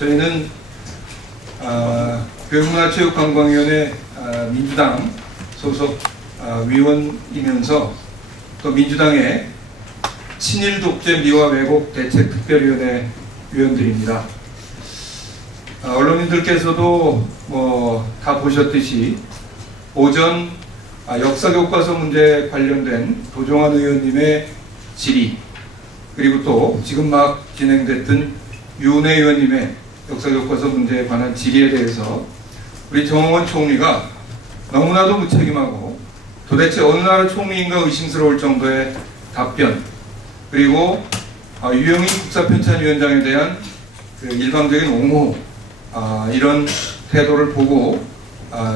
저희는 교육문화체육관광위원회 민주당 소속 위원이면서 또 민주당의 친일 독재 미화 왜곡 대책 특별위원회 위원들입니다. 언론인들께서도 다 보셨듯이 오전 역사 교과서 문제 관련된 도종환 의원님의 질의, 그리고 또 지금 막 진행됐던 윤회 의원님의 역사 교과서 문제에 관한 질의에 대해서 우리 정홍원 총리가 너무나도 무책임하고 도대체 어느 나라 총리인가 의심스러울 정도의 답변, 그리고 유영희 국사편찬위원장에 대한 그 일방적인 옹호, 이런 태도를 보고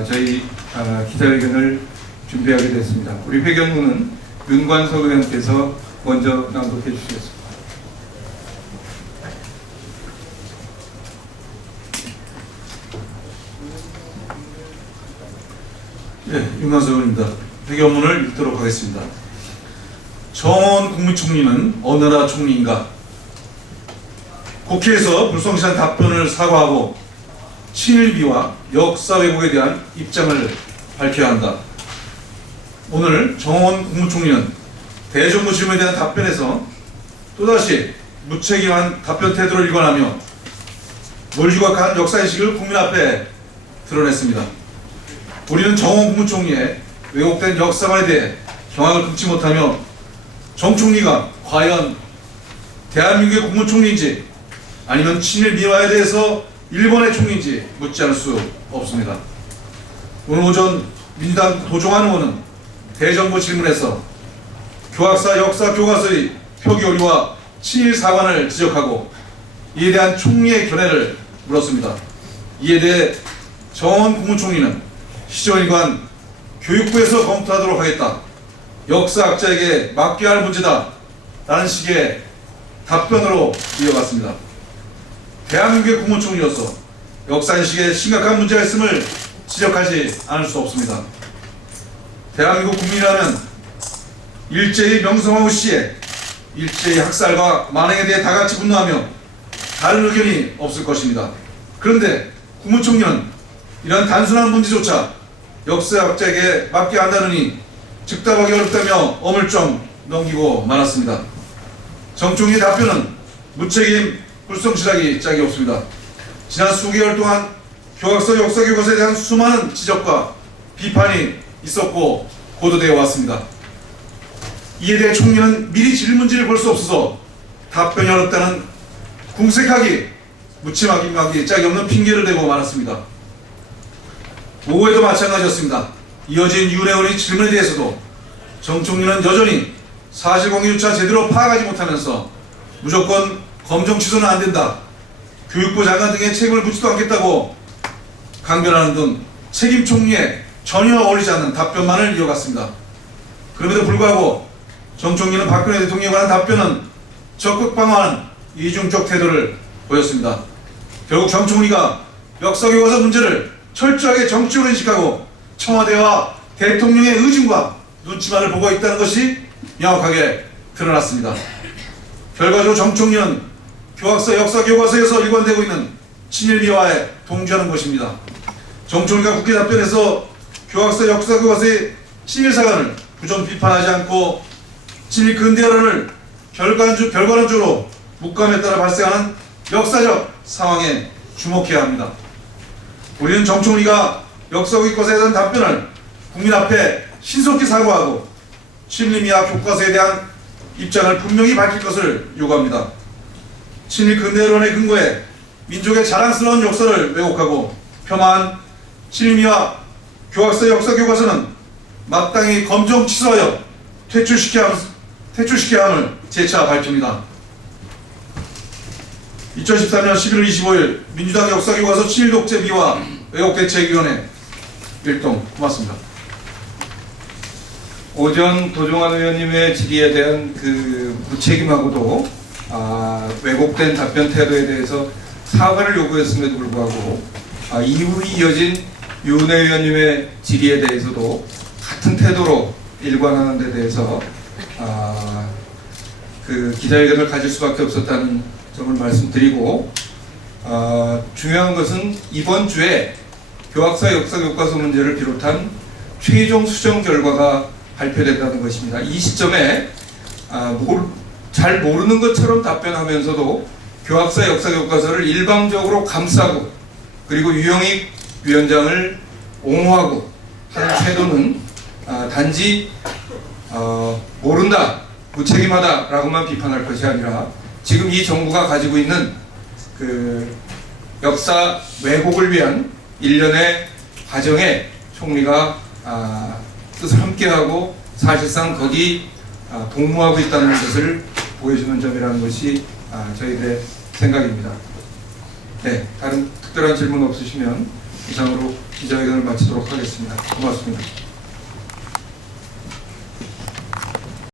저희 기자회견을 준비하게 됐습니다. 우리 회견문은 윤관석 의원께서 먼저 낭독해 주시겠습니다. 네, 윤관석 의원입니다. 회견문을 읽도록 하겠습니다. 정원 국무총리는 어느 나라 총리인가? 국회에서 불성실한 답변을 사과하고 친일비와 역사 왜곡에 대한 입장을 밝혀야 한다. 오늘 정원 국무총리는 대정부 질문에 대한 답변에서 또다시 무책임한 답변 태도를 일관하며 몰유각한 역사인식을 국민 앞에 드러냈습니다. 우리는 정원 국무총리의 왜곡된 역사관에 대해 경악을 금치 못하며 정 총리가 과연 대한민국의 국무총리인지 아니면 친일 미화에 대해서 일본의 총리인지 묻지 않을 수 없습니다. 오늘 오전 민주당 도종환 의원은 대정부 질문에서 교학사 역사 교과서의 표기 오류와 친일 사관을 지적하고 이에 대한 총리의 견해를 물었습니다. 이에 대해 정원 국무총리는 시정일관 교육부에서 검토하도록 하겠다. 역사학자에게 맡겨야 할 문제다. 라는 식의 답변으로 이어갔습니다. 대한민국의 국무총리로서 역사인식에 심각한 문제가 있음을 지적하지 않을 수 없습니다. 대한민국 국민이라면 일제히 명성황후 시에 일제히 학살과 만행에 대해 다같이 분노하며 다른 의견이 없을 것입니다. 그런데 국무총리는 이런 단순한 문제조차 역사학자에게 맡겨야 한다느니 즉답하기 어렵다며 어물쩡 넘기고 말았습니다. 정 총리의 답변은 무책임, 불성실하기 짝이 없습니다. 지난 수개월 동안 교학서 역사 교과서에 대한 수많은 지적과 비판이 있었고 고도되어 왔습니다. 이에 대해 총리는 미리 질문지를 볼 수 없어서 답변이 어렵다는 궁색하기, 무책임하기 짝이 없는 핑계를 대고 말았습니다. 오후에도 마찬가지였습니다. 이어진 윤 의원의 질문에 대해서도 정 총리는 여전히 사실관계조차 제대로 파악하지 못하면서 무조건 검정 취소는 안 된다, 교육부 장관 등의 책임을 묻지도 않겠다고 강변하는 등 책임 총리에 전혀 어울리지 않는 답변만을 이어갔습니다. 그럼에도 불구하고 정 총리는 박근혜 대통령에 관한 답변은 적극 방어하는 이중적 태도를 보였습니다. 결국 정 총리가 역사교과서 문제를 철저하게 정치로 인식하고 청와대와 대통령의 의중과 눈치만을 보고 있다는 것이 명확하게 드러났습니다. 결과적으로 정 총리는 교학서 역사교과서에서 일관되고 있는 친일미화에 동조하는 것입니다. 정 총리가 국회 답변에서 교학서 역사교과서의 친일사관을 부정 비판하지 않고 친일 근대화론을 결과론적으로 묵감에 따라 발생하는 역사적 상황에 주목해야 합니다. 우리는 정 총리가 역사교과서에 대한 답변을 국민 앞에 신속히 사과하고 친일미화 교과서에 대한 입장을 분명히 밝힐 것을 요구합니다. 친일 근대론에 근거해 민족의 자랑스러운 역사를 왜곡하고 폄하한 친일미화 교학서 역사교과서는 마땅히 검정 취소하여 퇴출시켜야 함을 재차 밝힙니다. 2014년 11월 25일 민주당 역사교과서 친일독재 미화 왜곡대책위원회 일동. 고맙습니다. 오전 도종환 의원님의 질의에 대한 그 무책임하고도 왜곡된 답변 태도에 대해서 사과를 요구했음에도 불구하고 이후에 이어진 윤회 의원님의 질의에 대해서도 같은 태도로 일관하는 데 대해서 그 기자회견을 가질 수밖에 없었다는 점을 말씀드리고, 중요한 것은 이번 주에 교학사 역사 교과서 문제를 비롯한 최종 수정 결과가 발표된다는 것입니다. 이 시점에 잘 모르는 것처럼 답변하면서도 교학사 역사 교과서를 일방적으로 감싸고 그리고 유영익 위원장을 옹호하고 하는 태도는 단지 모른다, 무책임하다 라고만 비판할 것이 아니라 지금 이 정부가 가지고 있는 그 역사 왜곡을 위한 일련의 과정에 총리가 뜻을 함께하고 사실상 거기 동무하고 있다는 것을 보여주는 점이라는 것이 저희들의 생각입니다. 네, 다른 특별한 질문 없으시면 이상으로 기자회견을 마치도록 하겠습니다. 고맙습니다.